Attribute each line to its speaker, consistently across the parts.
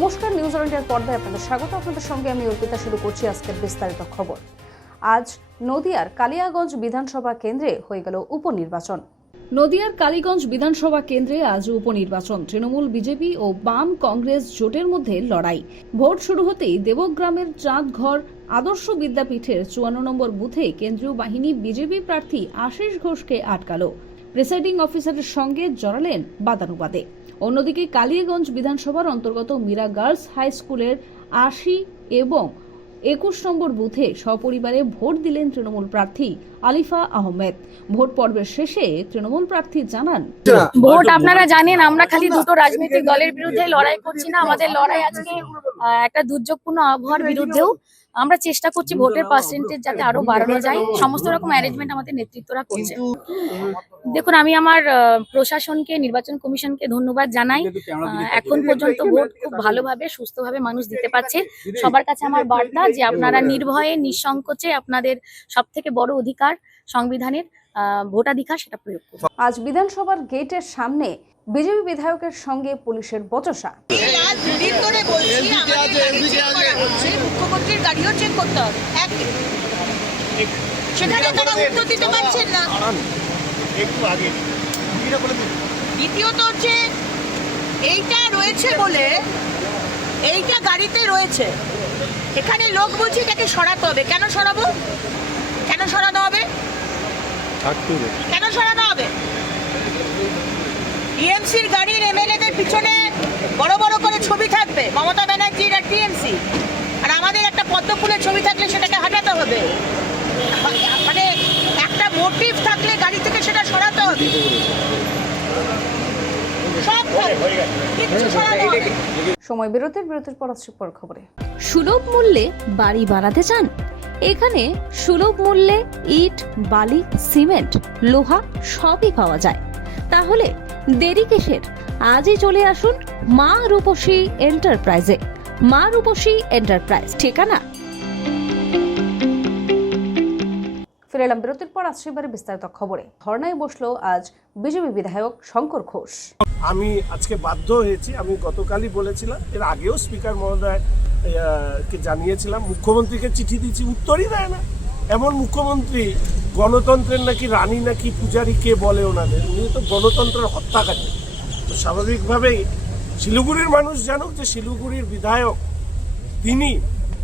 Speaker 1: নমস্কার news all ইন্ডিয়ার পর্দায় আপনাদের স্বাগত। আপনাদের সঙ্গে আমি অর্পিতা শুরু করছি আজকের বিস্তারিত খবর। আজ নদিয়ার কালিয়াগঞ্জ বিধানসভা কেন্দ্রে হয়ে গেল উপনির্বাচন। নদিয়ার কালীগঞ্জ বিধানসভা কেন্দ্রে আজ উপনির্বাচন। তৃণমূল বিজেপি ও বাম কংগ্রেস জোটের মধ্যে লড়াই। ভোট শুরু হতেই দেবগ্রামের চাঁদঘর আদর্শ বিদ্যাপীঠের চুয়ান্ন নম্বর বুথে কেন্দ্রীয় বাহিনী বিজেপি প্রার্থী আশিস ঘোষকে আটকালো। প্রিসাইডিং অফিসারের সঙ্গে জড়ালেন বাদানুবাদে। অন্যদিকে কালিয়াগঞ্জ বিধানসভার অন্তর্গত মীরা গার্লস হাই স্কুলের আশি এবং একুশ নম্বর বুথে সপরিবারে ভোট দিলেন তৃণমূল প্রার্থী আলিফা আহমেদ। ভোট পর্বের শেষে তৃণমূল প্রার্থী জানান,
Speaker 2: ভোট আপনারা জানেন, আমরা খালি দুটো রাজনৈতিক দলের বিরুদ্ধে লড়াই করছি না। আমাদের লড়াই আজকে একটা দুর্যোগপূর্ণ আবহাওয়ার বিরুদ্ধেও। আমরা চেষ্টা করছি ভোটের পার্সেন্টেজ যাতে আরও বাড়ানো যায়। সমস্ত রকম অ্যারেঞ্জমেন্ট আমাদের নেতৃত্বরা করছে। দেখুন আমি আমার প্রশাসনকে নির্বাচন কমিশনকে ধন্যবাদ জানাই। এখন পর্যন্ত ভোট খুব ভালোভাবে সুস্থভাবে মানুষ দিতে পারছে। সবার কাছে আমার বার্তা যে আপনারা নির্ভয়ে নিঃসংকোচে আপনাদের সব থেকে বড় অধিকার সংবিধানের ভোটাধিকার সেটা প্রয়োগ করুন
Speaker 1: আজ বিধানসভার গেটের সামনে বিজেপি বিধায়কের সঙ্গে পুলিশের বচসা।
Speaker 3: মুখ্যমন্ত্রীর গাড়িও চেক করতে হবে। সেখানে তারা উত্তর দিতে পারছেন না। দ্বিতীয়ত হচ্ছে এইটা রয়েছে বলে এইটা গাড়িতে রয়েছে। এখানে লোক বলছে এটাকে সরাতে হবে। কেন সরাবো? কেন সরানো হবে? কেন সরানো হবে? টিএমসির গাড়ির এমএলএদের পিছনে বড় বড় করে ছবি থাকবে। মমতা ব্যানার্জির আর টিএমসি। আর আমাদের একটা পদ্ম ফুলের ছবি থাকলে সেটাকে হাঁটাতে হবে। মানে একটা মোটিভ থাকলে গাড়ি থেকে সেটা সরাতে হবে।
Speaker 1: সময় বিরতির বিরতির পর আসছে পর খবরে।
Speaker 4: সুলভ মূল্যে বাড়ি বানাতে চান? এখানে সুলভ মূল্যে ইট বালি সিমেন্ট লোহা সবই পাওয়া যায়। তাহলে দেরি কিসের? আজই চলে আসুন মা রূপসী এন্টারপ্রাইজে। মা রূপসী এন্টারপ্রাইজ ঠিকানা?
Speaker 1: ফিরে এলাম বিরতির পর আসছে এবারে বিস্তারিত খবরে। ধর্নায় বসল আজ বিজেপি বিধায়ক শঙ্কর ঘোষ।
Speaker 5: আমি আজকে বাধ্য হয়েছি আমি গতকালই বলেছিলাম এর আগেও স্পিকার মহোদয় জানিয়েছিলাম, মুখ্যমন্ত্রীকে চিঠি দিচ্ছি উত্তরই দেয় না। এমন মুখ্যমন্ত্রী, গণতন্ত্রের নাকি রানী, নাকি পূজারী, কে বলে ওনাদের? উনি তো গণতন্ত্রের হত্যাকারী। তো স্বাভাবিকভাবেই শিলিগুড়ির মানুষ জানুক যে শিলিগুড়ির বিধায়ক, তিনি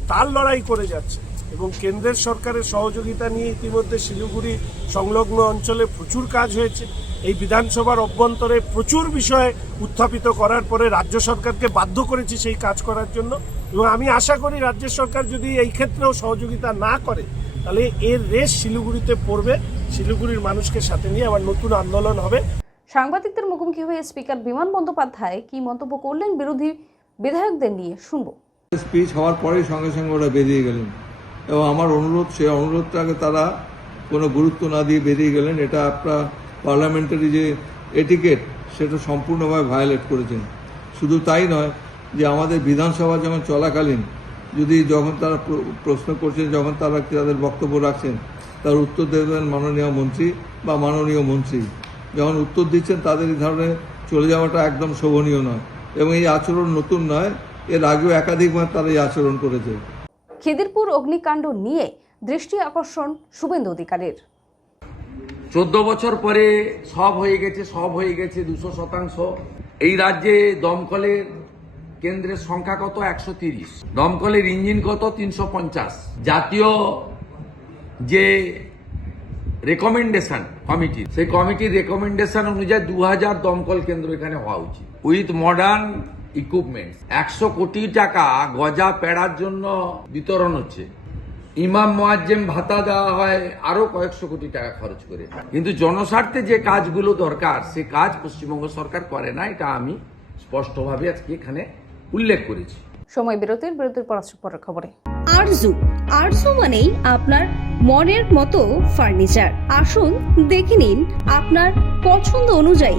Speaker 5: তার লড়াই করে যাচ্ছে এবং কেন্দ্রের সরকারের সহযোগিতা নিয়ে ইতিমধ্যে শিলিগুড়ি সংলগ্ন অঞ্চলে প্রচুর কাজ হয়েছে। এই বিধানসভার অভ্যন্তরে প্রচুর বিষয় উত্থাপিত করার পরে রাজ্য সরকারকে বাধ্য করেছি সেই কাজ করার জন্য। এবং আমি আশা করি রাজ্য সরকার যদি এই ক্ষেত্রেও সহযোগিতা না করে তাহলে এর রেশ শিলিগুড়িতে পড়বে। শিলিগুড়ির মানুষকে সাথে নিয়ে আবার নতুন আন্দোলন হবে।
Speaker 1: সাংবাদিকদের মুখোমুখি হয়ে স্পিকার বিমান বন্দ্যোপাধ্যায় কি মন্তব্য করলেন? বিরোধী বিধায়কদের নিয়ে শুনব।
Speaker 6: স্পিচ হওয়ার পরেই সঙ্গে সঙ্গে ওরা বেরিয়ে গেলেন। এবং আমার অনুরোধ, সেই অনুরোধটাকে তারা কোনো গুরুত্ব না দিয়ে বেরিয়ে গেলেন। এটা আপনার পার্লামেন্টারি যে এটিকেট, সেটা সম্পূর্ণভাবে ভায়োলেট করেছেন। শুধু তাই নয় যে আমাদের বিধানসভা যেমন চলাকালীন, যদি যখন তারা প্রশ্ন করছেন, যখন তারা তাদের বক্তব্য রাখছেন, তার উত্তর দেবেন মাননীয় মন্ত্রী বা মাননীয় মন্ত্রী। যখন উত্তর দিচ্ছেন, তাদের এই ধরনের চলে যাওয়াটা একদম শোভনীয় নয়। এবং এই আচরণ নতুন নয়, এর আগেও একাধিকবার তারা এই আচরণ করেছে।
Speaker 1: খিদিরপুর অগ্নিকাণ্ড নিয়ে দৃষ্টি আকর্ষণ শুভেন্দু অধিকারীর।
Speaker 7: চোদ্দ বছর পরে সব হয়ে গেছে, সব হয়ে গেছে দুশো শতাংশ। এই রাজ্যে দমকলের কেন্দ্রের সংখ্যা কত? একশো তিরিশ। দমকলের ইঞ্জিন কত? তিনশো পঞ্চাশ। জাতীয় যে রেকমেন্ডেশন কমিটি সেই কমিটির রেকমেন্ডেশন অনুযায়ী দু হাজার দমকল কেন্দ্র এখানে হওয়া উচিত। উইথ মডার্ন ইকুইপমেন্ট একশো কোটি টাকা গজা পেড়ার জন্য বিতরণ হচ্ছে। ইমাম মোয়াজ্জেম ভাতা দেওয়া হয় আরও কয়েকশো কোটি টাকা খরচ করে। কিন্তু জনস্বার্থে যে কাজগুলো দরকার সে কাজ পশ্চিমবঙ্গ সরকার করে না এটা আমি স্পষ্টভাবে আজকে এখানে উল্লেখ করেছি।
Speaker 1: সময় বিরতির বিরতির পর পরের খবরে।
Speaker 4: আরজু আরজু মানেই আপনার মনের মতো ফার্নিচার। আসুন দেখে নিন আপনার পছন্দ অনুযায়ী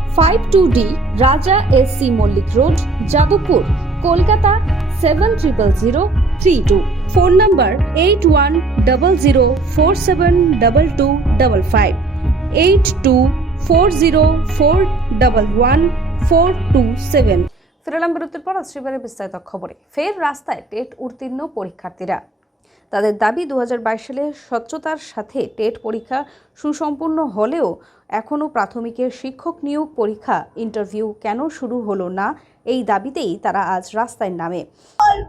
Speaker 4: Five two D, Raja S C Mallick road, Jadavpur, Kolkata seven triple zero three two. Phone number eight one double zero four seven double two double five, eight two four zero four double one four two seven.
Speaker 1: ফেরালাম বিরতির পর এবারে বিস্তারিত খবরে। ফের রাস্তায় TET উত্তীর্ণ পরীক্ষার্থীরা। তাদের দাবি দু হাজার বাইশ সালে স্বচ্ছতার সাথে টেট পরীক্ষা সুসম্পূর্ণ হলেও এখনও প্রাথমিকের শিক্ষক নিয়োগ পরীক্ষা ইন্টারভিউ কেন শুরু হলো না এই দাবিতেই তারা আজ রাস্তায় নামে।
Speaker 5: হয়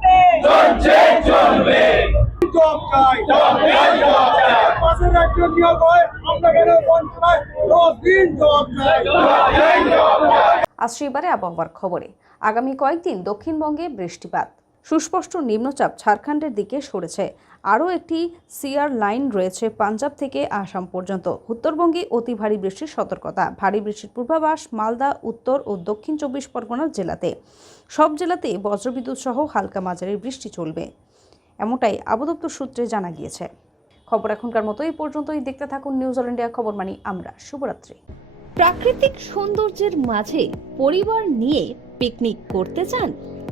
Speaker 1: আসছে এবারে আবহাওয়ার খবরে। আগামী কয়েকদিন দক্ষিণবঙ্গে বৃষ্টিপাত। সুস্পষ্ট নিম্নচাপ ঝাড়খণ্ডের দিকে সরেছে। আরও একটি সিআর লাইন রয়েছে পাঞ্জাব থেকে আসাম পর্যন্ত। উত্তরবঙ্গে অতি ভারী বৃষ্টির সতর্কতা। ভারী বৃষ্টির পূর্বাভাস মালদা, উত্তর ও দক্ষিণ চব্বিশ পরগনার জেলাতে। সব জেলাতে বজ্রবিদ্যুৎ সহ হালকা মাঝারি বৃষ্টি চলবে। এমনটাই আবদপ্তর সূত্রে জানা গিয়েছে। খবর এখনকার মতো এই পর্যন্তই। দেখতে থাকুন নিউজ অল ইন্ডিয়া খবর মানি। আমরা শুভরাত্রি।
Speaker 4: প্রাকৃতিক সৌন্দর্যের মাঝে পরিবার নিয়ে পিকনিক করতে চান?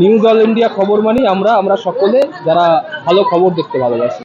Speaker 8: নিউজ অল ইন্ডিয়া খবর মানি আমরা আমরা সকলে যারা ভালো খবর দেখতে ভালোবাসি।